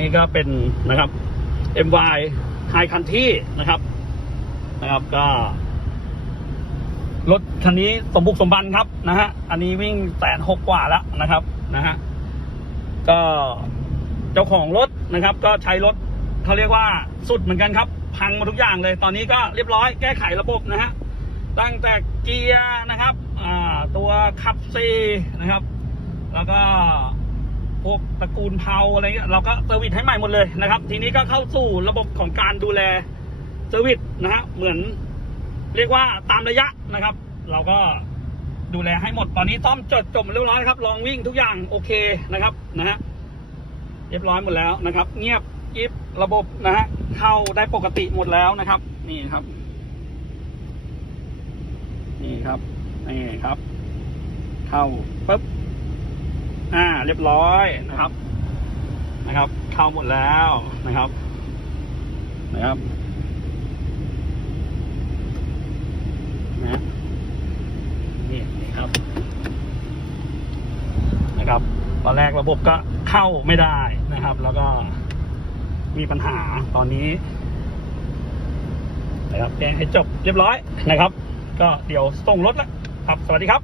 นี้ก็เป็นนะครับ MY High Country นะครับนะครับก็ รถคันนี้สมบุกสมบันครับนะฮะอันนี้วิ่งแสนหกกว่าแล้วนะครับนะฮะก็เจ้าของรถนะครับ ก็ใช้รถเขาเรียกว่าสุดเหมือนกันครับ พังมาทุกอย่างเลย ตอนนี้ก็เรียบร้อยแก้ไขระบบนะฮะตั้งแต่เกียร์นะครับตัวขับซีนะครับ แล้วก็ วกตระกูลเพาอะไรเงี้ยเราก็เซอร์วิสให้ใหม่หมดเลยนะครับ ทีนี้ก็เข้าสู่ระบบของการดูแลเซอร์วิสนะฮะเหมือน เรียกว่าตามระยะนะครับ เราก็ดูแลให้หมดตอนนี้ซ่อมจดจบเรียบร้อยครับ ลองวิ่งทุกอย่างโอเคนะครับนะฮะเรียบร้อยหมดแล้วนะครับ เงียบกิฟระบบนะฮะเข้าได้ปกติหมดแล้วนะครับ นี่ครับ นี่ครับนี่ครับ เข้าปุ๊บ เรียบร้อยนะครับ นะครับ เข้าหมดแล้วนะครับ นะครับนะนี่นี่ครับ นะครับ ตอนแรกระบบก็เข้าไม่ได้นะครับ แล้วก็มีปัญหาตอนนี้นะครับแจ้งให้จบเรียบร้อยนะครับ ก็เดี๋ยวส่งรถแล้วครับ สวัสดีครับ